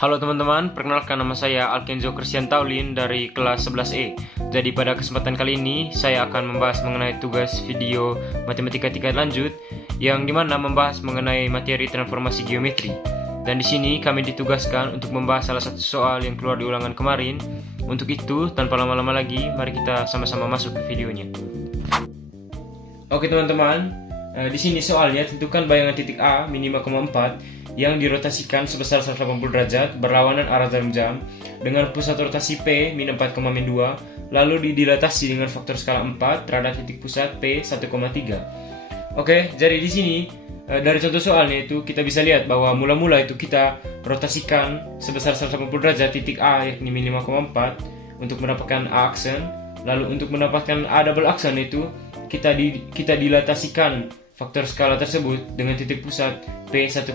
Halo teman-teman, perkenalkan nama saya Alkenzo Christian Taulin dari kelas 11E. Jadi pada kesempatan kali ini saya akan membahas mengenai tugas video matematika tingkat lanjut yang dimana membahas mengenai materi transformasi geometri. Dan di sini kami ditugaskan untuk membahas salah satu soal yang keluar di ulangan kemarin. Untuk itu, tanpa lama-lama lagi, mari kita sama-sama masuk ke videonya. Oke teman-teman, di sini soalnya tentukan bayangan titik A min 5,4 yang dirotasikan sebesar 180 derajat berlawanan arah jarum jam dengan pusat rotasi P min 4,2 lalu didilatasi dengan faktor skala 4 terhadap titik pusat P 1,3. Oke, jadi di sini dari contoh soalnya itu kita bisa lihat bahwa mula-mula itu kita rotasikan sebesar 180 derajat titik A yakni min 5,4 untuk mendapatkan A aksen. Lalu untuk mendapatkan A double aksen itu kita dilatasikan faktor skala tersebut dengan titik pusat P 1,3.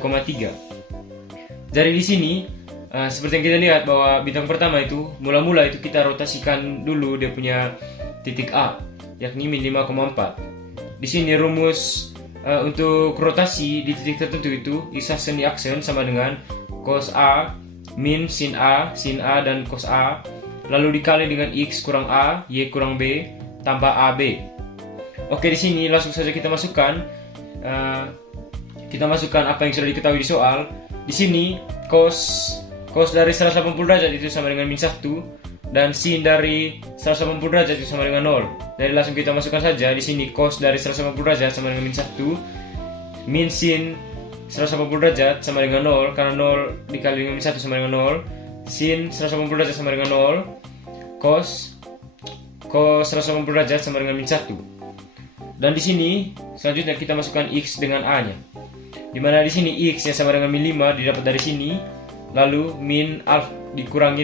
Jadi di sini seperti yang kita lihat bahwa bintang pertama itu mula-mula itu kita rotasikan dulu dia punya titik A yakni min 5,4. Di sini rumus untuk rotasi di titik tertentu itu isaksen di aksen sama dengan cos A min sin A dan cos A lalu dikali dengan X kurang A, Y kurang B tambah AB. Oke, di sini langsung saja kita masukkan apa yang sudah diketahui di soal. Di sini cos dari 180 derajat itu sama dengan min 1 dan sin dari 180 derajat itu sama dengan 0. Jadi langsung kita masukkan saja di sini cos dari 180 derajat sama dengan min 1, min sin 180 derajat sama dengan 0 karena 0 dikali dengan min 1 sama dengan 0, sin 180 derajat sama dengan 0, cos 180 derajat sama dengan min 1. Dan di sini selanjutnya kita masukkan X dengan A-nya. Dimana di sini X yang sama dengan min 5 didapat dari sini, lalu min alf dikurangi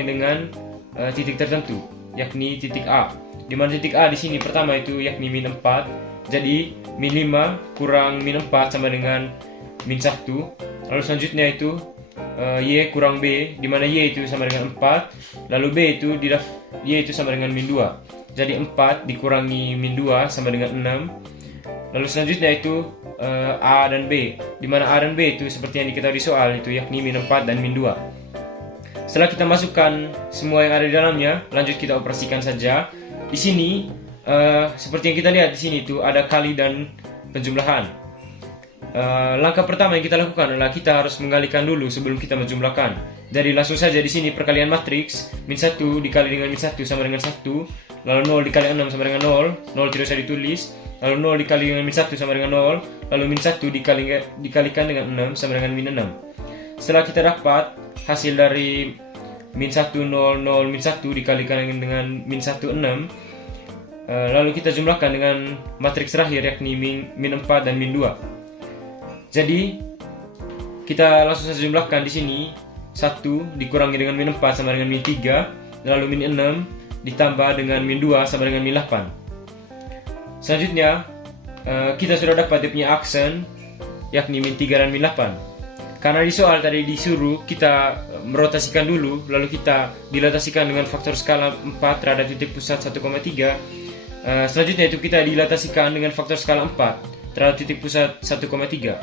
dengan titik tertentu, yakni titik A. Dimana titik A di sini pertama itu yakni min 4. Jadi min 5 kurang min 4 sama dengan min 1. Lalu selanjutnya itu Y kurang B, dimana Y itu sama dengan 4, lalu B itu Y itu sama dengan min 2. Jadi 4 dikurangi min 2 sama dengan 6. Lalu selanjutnya itu A dan B, dimana A dan B itu seperti yang diketahui di soal itu yakni min 4 dan min 2. Setelah kita masukkan semua yang ada di dalamnya, lanjut kita operasikan saja. Di sini seperti yang kita lihat di sini itu ada kali dan penjumlahan. Langkah pertama yang kita lakukan adalah kita harus menggalikan dulu sebelum kita menjumlahkan. Jadi langsung saja di sini perkalian matriks min 1 dikali dengan min 1 sama dengan 1, lalu 0 dikali 6 sama dengan 0 tidak usah ditulis, lalu 0 dikali dengan min 1 sama dengan 0, lalu min 1 dikalikan dengan 6 sama dengan min 6. Setelah kita dapat hasil dari min 1 0 0 min 1 dikalikan dengan min 1 6, lalu kita jumlahkan dengan matriks terakhir yakni min 4 dan min 2. Jadi kita langsung saja jumlahkan di sini 1 dikurangi dengan min 4 sama dengan min 3, lalu min 6 ditambah dengan min 2 sama dengan min 8. Selanjutnya kita sudah dapat dia punya aksen yakni min 3 dan min 8. Karena di soal tadi disuruh kita merotasikan dulu, lalu kita dilatasikan dengan faktor skala 4 terhadap titik pusat 1,3. Selanjutnya itu kita dilatasikan dengan faktor skala 4 terhadap titik pusat 1,3.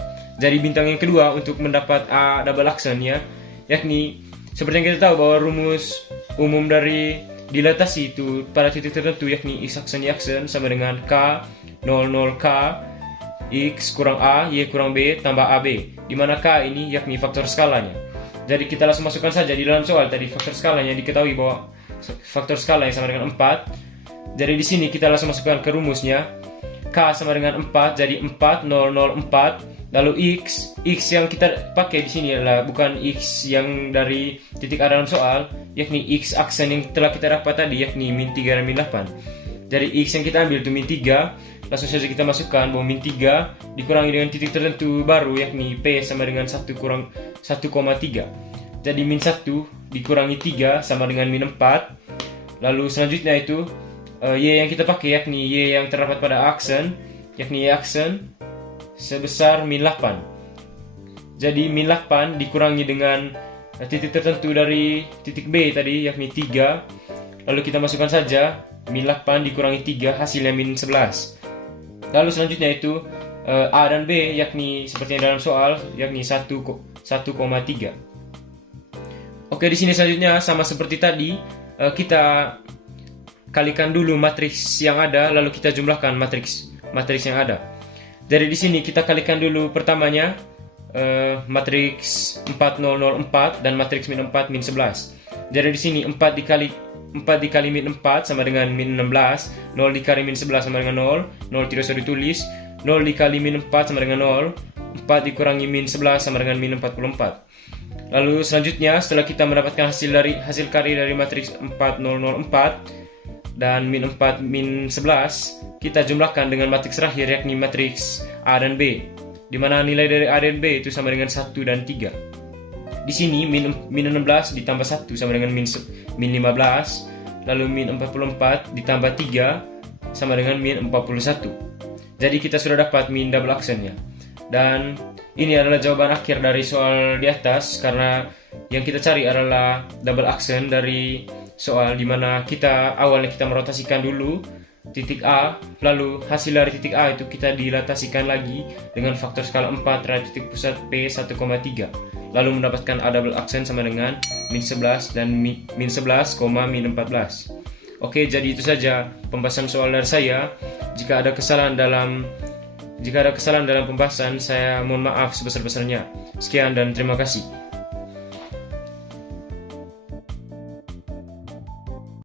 Jadi bintang yang kedua untuk mendapat A double aksen ya, yakni seperti yang kita tahu bahwa rumus umum dari dilatasi itu pada titik tertentu yakni X aksen Y aksen sama dengan K 00 K X kurang A Y kurang B tambah AB, dimana K ini yakni faktor skalanya. Jadi kita langsung masukkan saja di dalam soal tadi faktor skalanya diketahui bahwa faktor skala yang sama dengan 4. Jadi di sini kita langsung masukkan ke rumusnya. K sama dengan 4 jadi 4004. Lalu X yang kita pakai di sini adalah bukan X yang dari titik A dalam soal, yakni X aksen yang telah kita dapat tadi yakni min 3 dan min 8. Jadi X yang kita ambil itu min 3, langsung saja kita masukkan bahwa min 3 dikurangi dengan titik tertentu baru yakni P sama dengan 1 kurang 1,3. Jadi min 1 dikurangi 3 sama dengan min 4. Lalu selanjutnya itu Y yang kita pakai yakni Y yang terdapat pada aksen, yakni Y aksen sebesar min 8. Jadi min 8 dikurangi dengan titik tertentu dari titik B tadi yakni 3. Lalu kita masukkan saja min 8 dikurangi 3 hasilnya min 11. Lalu selanjutnya itu A dan B yakni seperti yang dalam soal yakni 1,3. Oke, di sini selanjutnya sama seperti tadi, kita kalikan dulu matriks yang ada, lalu kita jumlahkan matriks yang ada. Dari di sini kita kalikan dulu pertamanya matriks 4004 dan matriks min 4 min 11. Dari di sini 4 dikali min 4 sama dengan min 16, 0 dikali min 11 sama dengan 0, 0 tidak usah ditulis, 0 dikali min 4 sama dengan 0, 4 dikurangi min 11 sama dengan min 44. Lalu selanjutnya setelah kita mendapatkan hasil kari dari matriks 4004 dan min 4 min 11, kita jumlahkan dengan matriks terakhir yakni matriks A dan B, di mana nilai dari A dan B itu sama dengan 1 dan 3. Di sini min 16 ditambah 1 sama dengan min 15, lalu min 44 ditambah 3 sama dengan min 41. Jadi kita sudah dapat min double accent-nya. Dan ini adalah jawaban akhir dari soal di atas, karena yang kita cari adalah double accent dari soal di mana awalnya kita merotasikan dulu titik A, lalu hasil dari titik A itu kita dilatasikan lagi dengan faktor skala 4 terhadap titik pusat P 1,3, lalu mendapatkan A double accent sama dengan min 11 dan min 11, min 14. Oke, jadi itu saja pembahasan soal dari saya. Jika ada kesalahan dalam pembahasan, saya mohon maaf sebesar-besarnya. Sekian dan terima kasih.